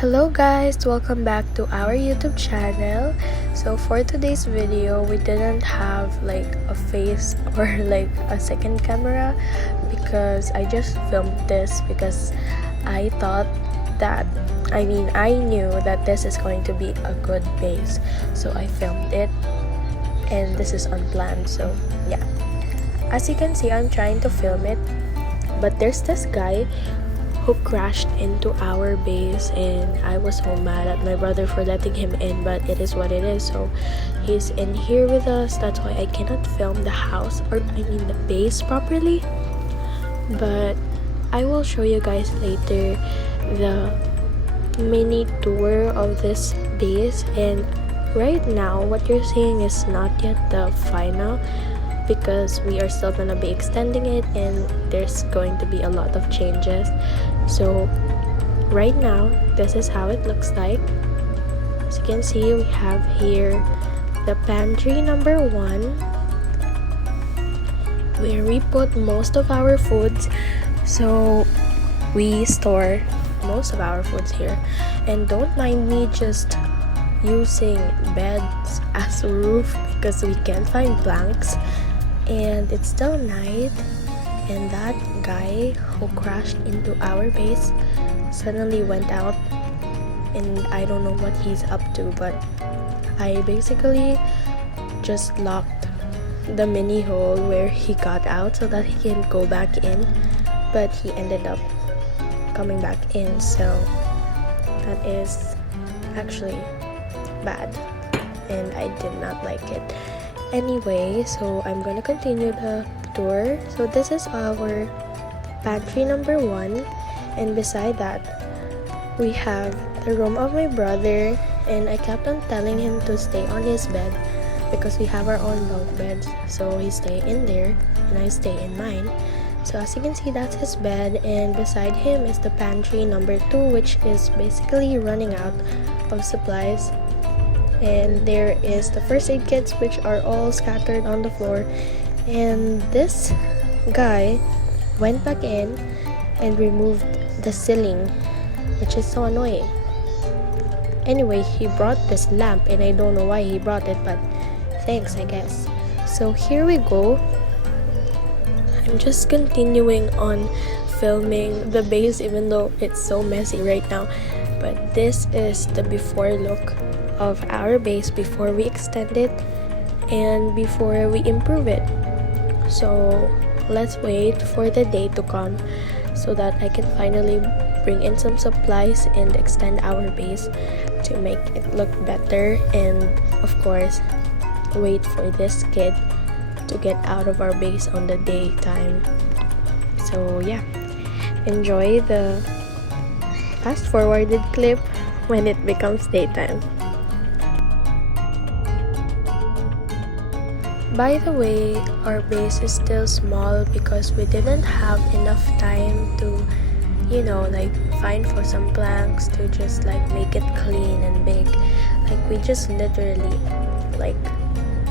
Hello guys, welcome back to our YouTube channel. So for today's video, we didn't have like a face or like a second camera because I just filmed this because I thought that I knew that this is going to be a good base. So I filmed it and this is unplanned. So yeah, as you can see, I'm trying to film it, but there's this guy who crashed into our base and I was so mad at my brother for letting him in, but it is what it is. So he's in here with us. That's why I cannot film the house or the base properly, but I will show you guys later the mini tour of this base. And right now what you're seeing is not yet the final because we are still gonna be extending it and there's going to be a lot of changes. So right now this is how it looks like. As you can see, we have here the pantry number 1 where we put most of our foods. So we store most of our foods here, and don't mind me just using beds as a roof because we can't find planks and it's still night. And that guy who crashed into our base suddenly went out and I don't know what he's up to, but I basically just locked the mini hole where he got out so that he can go back in, but he ended up coming back in. So that is actually bad and I did not like it. Anyway, so I'm gonna continue the tour. So this is our pantry number 1, and beside that we have the room of my brother, and I kept on telling him to stay on his bed because we have our own bunk beds. So he stay in there and I stay in mine. So as you can see, that's his bed, and beside him is the pantry number 2, which is basically running out of supplies. And there is the first aid kits, which are all scattered on the floor. And this guy went back in and removed the ceiling, which is so annoying. Anyway, he brought this lamp and I don't know why he brought it, but thanks, I guess. So here we go. I'm just continuing on filming the base even though it's so messy right now, but this is the before look of our base before we extend it and before we improve it. So let's wait for the day to come so that I can finally bring in some supplies and extend our base to make it look better, and of course wait for this kid to get out of our base on the daytime. So yeah, enjoy the fast forwarded clip when it becomes daytime. By the way, our base is still small because we didn't have enough time to, find for some planks to just make it clean and big. We just literally,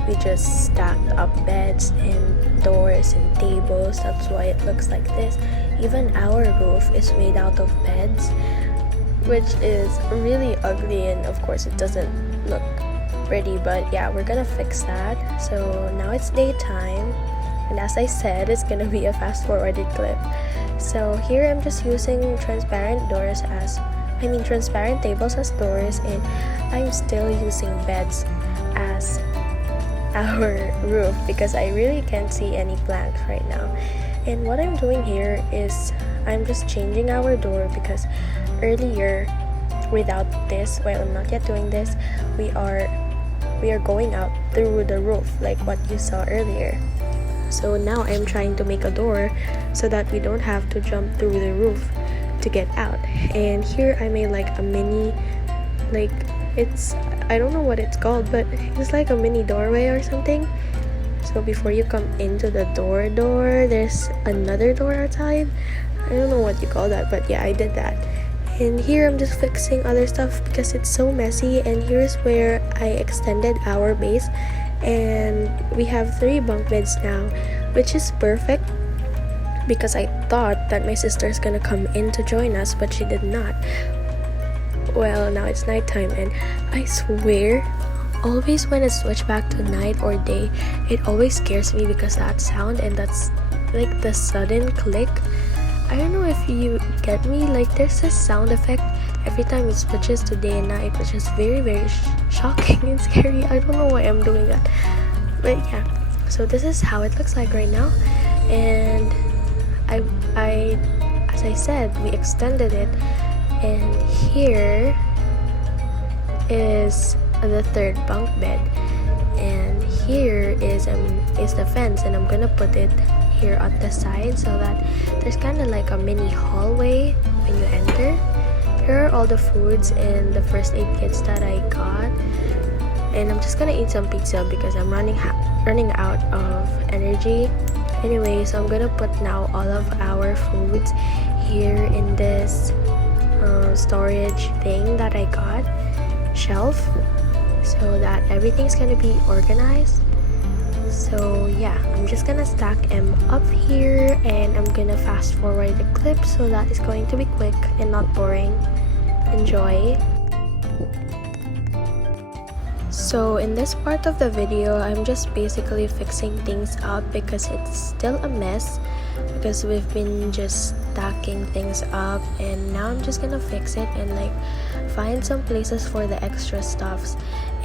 we just stacked up beds and doors and tables. That's why it looks like this. Even our roof is made out of beds, which is really ugly, and of course it doesn't look pretty, but yeah, we're gonna fix that. So now it's daytime, and as I said, it's gonna be a fast forwarded clip. So here I'm just using transparent tables as doors, and I'm still using beds as our roof because I really can't see any planks right now. And what I'm doing here is I'm just changing our door because earlier without this, while I'm not yet doing this, we are going out through the roof like what you saw earlier. So now I'm trying to make a door so that we don't have to jump through the roof to get out. And here I made a mini, it's, I don't know what it's called, but it's like a mini doorway or something. So before you come into the door, there's another door outside. I don't know what you call that, but yeah, I did that. And here I'm just fixing other stuff because it's so messy. And here's where I extended our base, and we have 3 bunk beds now, which is perfect because I thought that my sister's gonna come in to join us, but she did not. Well, now it's nighttime, and I swear, always when it switch back to night or day, it always scares me because that sound, and that's like the sudden click. I don't know if you get me, like there's this sound effect every time it switches to day and night, which is very shocking and scary. I don't know why I'm doing that, but yeah. So this is how it looks like right now, and I as I said, we extended it, and here is the third bunk bed, and here is the fence, and I'm gonna put it here on the side so that there's kind of like a mini hallway when you enter. Here are all the foods and the first aid kits that I got, and I'm just gonna eat some pizza because I'm running out of energy. Anyway, so I'm gonna put now all of our foods here in this storage thing that I got, shelf, so that everything's gonna be organized. So yeah, I'm just gonna stack them up here, and I'm gonna fast forward the clip so that it's going to be quick and not boring. Enjoy. So in this part of the video, I'm just basically fixing things up because it's still a mess, because we've been just stacking things up, and now I'm just gonna fix it and like find some places for the extra stuffs.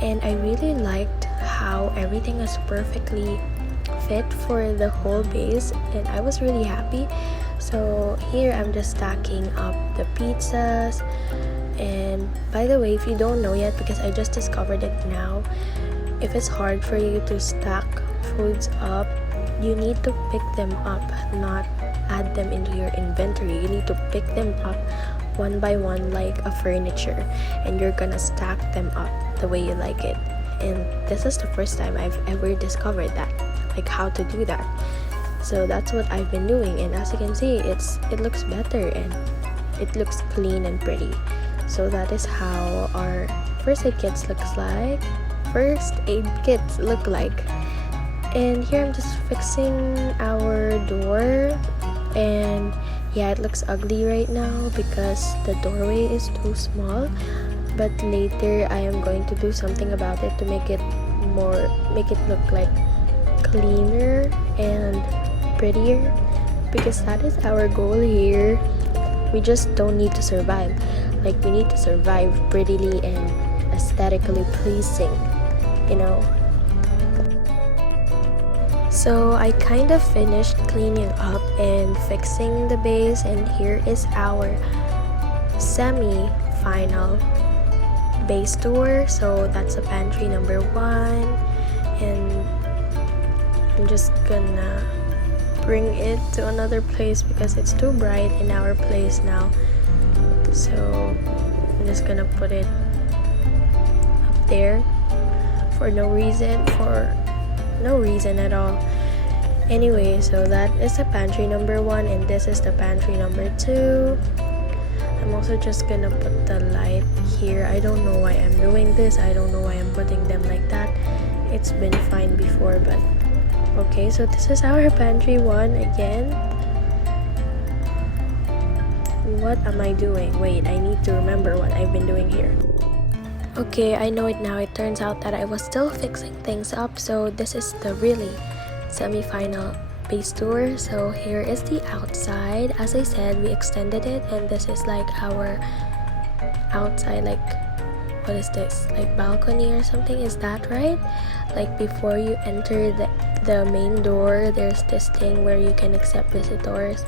And I really liked how everything is perfectly fit for the whole base, and I was really happy. So here I'm just stacking up the pizzas. And by the way, if you don't know yet, because I just discovered it now, if it's hard for you to stack foods up, you need to pick them up, not add them into your inventory. You need to pick them up one by one like a furniture, and you're gonna stack them up the way you like it. And this is the first time I've ever discovered that, like how to do that. So that's what I've been doing, and as you can see, it looks better and it looks clean and pretty. So that is how our first aid kits look like. And here I'm just fixing our door, and yeah, it looks ugly right now because the doorway is too small, but later I am going to do something about it to make it look like cleaner and prettier, because that is our goal here. We just don't need to survive, like we need to survive prettily and aesthetically pleasing, you know. So I kind of finished cleaning up and fixing the base, and here is our semi-final base tour. So that's a pantry number 1, and I'm just gonna bring it to another place because it's too bright in our place now. So I'm just gonna put it up there for no reason at all. Anyway, so that is the pantry number 1, and this is the pantry number 2. I'm also just gonna put the light here. I don't know why I'm doing this. I don't know why I'm putting them like that. It's been fine before, but okay. So this is our pantry 1 again. What am I doing? Wait, I need to remember what I've been doing here. Okay, I know it now. It turns out that I was still fixing things up. So this is the really semi-final base tour. So here is the outside. As I said, we extended it, and this is like our outside, like, what is this, like balcony or something? Is that right? Like before you enter the main door, there's this thing where you can accept visitors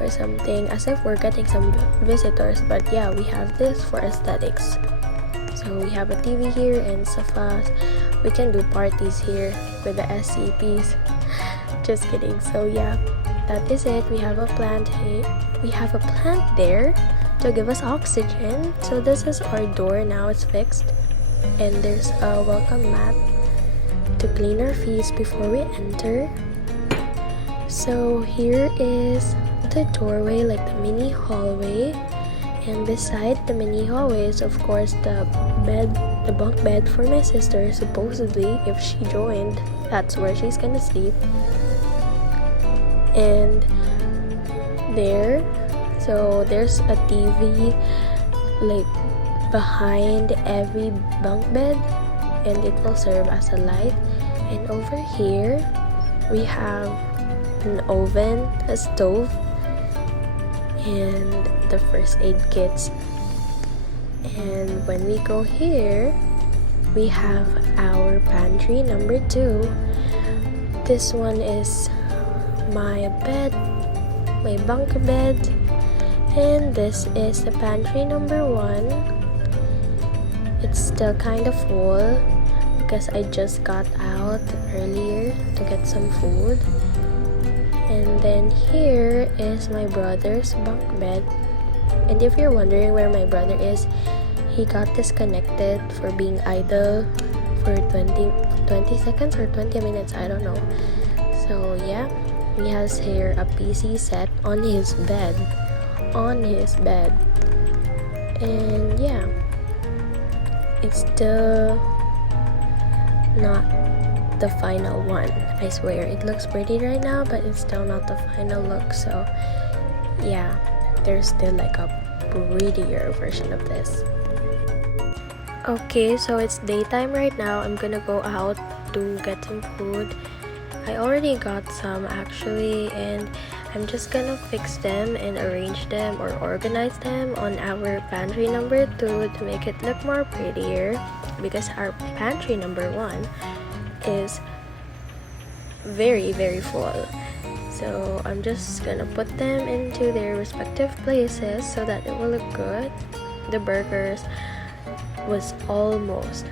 or something, as if we're getting some visitors. But yeah, we have this for aesthetics. So we have a TV here and sofas. We can do parties here with the SCPs. Just kidding. So yeah, that is it. We have a plant here. We have a plant there to give us oxygen. So this is our door now. It's fixed, and there's a welcome mat to clean our feet before we enter. So here is the doorway, like the mini hallway, and beside the mini hallway is of course the bunk bed for my sister. Supposedly, if she joined, that's where she's gonna sleep. And so there's a TV like behind every bunk bed, and it will serve as a light. And over here we have an oven, a stove, and the first aid kits. And when we go here, we have our pantry number 2. This one is my bed, my bunk bed, and this is the pantry number 1. It's still kind of full because I just got out earlier to get some food. And then here is my brother's bunk bed. And if you're wondering where my brother is, he got disconnected for being idle for 20 seconds or 20 minutes, I don't know. So yeah, he has here a PC set on his bed. And yeah, it's still not the final one. I swear, it looks pretty right now, but it's still not the final look. So yeah, there's still like a prettier version of this. Okay, so it's daytime right now. I'm gonna go out to get some food. I already got some actually, and I'm just gonna fix them and arrange them or organize them on our pantry number 2 to make it look more prettier, because our pantry number 1 is very full. So I'm just gonna put them into their respective places so that it will look good. The burgers was almost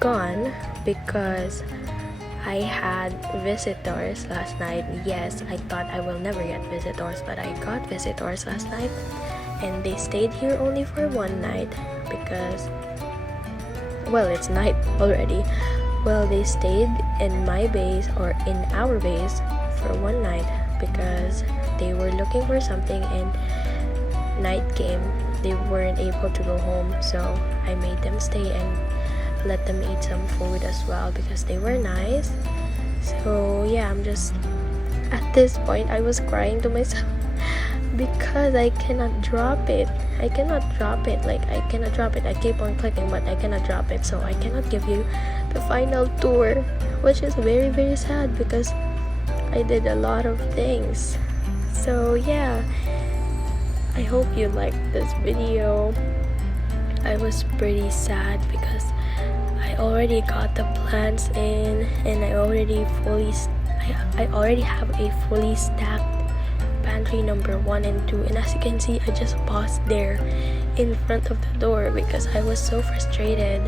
gone because I had visitors last night. Yes, I thought I will never get visitors, but I got visitors last night, and they stayed here only for one night because, well, it's night already. Well, they stayed in my base or in our base for one night because they were looking for something, and night came. They weren't able to go home, so I made them stay and let them eat some food as well because they were nice. So yeah, I'm just, at this point I was crying to myself because I cannot drop it. I cannot drop it. I keep on clicking, but I cannot drop it. So I cannot give you the final tour, which is very sad because I did a lot of things. So yeah, I hope you liked this video. I was pretty sad because I already got the plans in, and I already have a fully stacked pantry number 1 and 2, and as you can see, I just paused there in front of the door because I was so frustrated.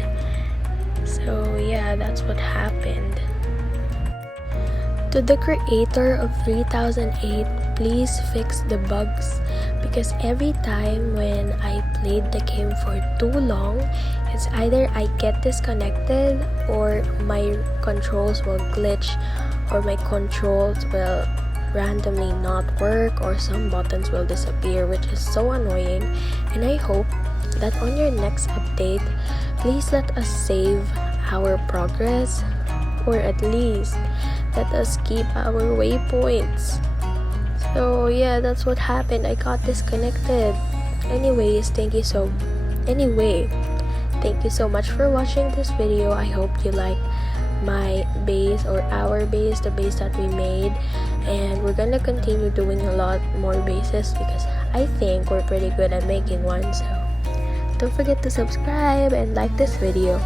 So yeah, that's what happened. To the creator of 3008, please fix the bugs, because every time when I played the game for too long, it's either I get disconnected or my controls will glitch, or my controls will randomly not work, or some buttons will disappear, which is so annoying. And I hope that on your next update, please let us save our progress, or at least let us keep our waypoints. So yeah, that's what happened. I got disconnected. Thank you so much for watching this video. I hope you like my base, or our base, the base that we made, and we're gonna continue doing a lot more bases because I think we're pretty good at making one. So don't forget to subscribe and like this video.